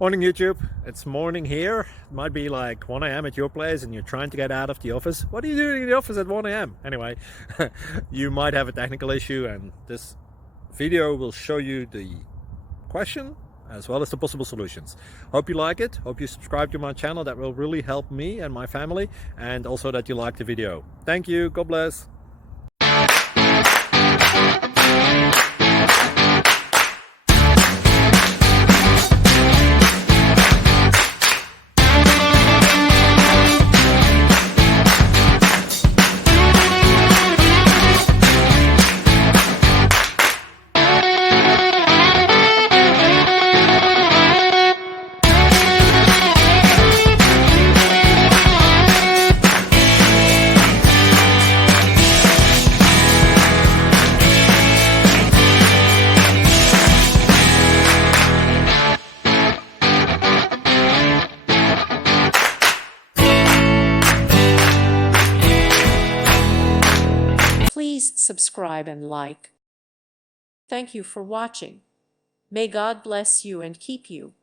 Morning YouTube, it's morning here. It might be like 1 a.m. at your place and you're trying to get out of the office. What are you doing in the office at 1 a.m.? Anyway, you might have a technical issue and this video will show you the question as well as the possible solutions. Hope you like it, hope you subscribe to my channel. That will really help me and my family, and also that you like the video. Thank you, God bless. Please subscribe and like. Thank you for watching. May God bless you and keep you.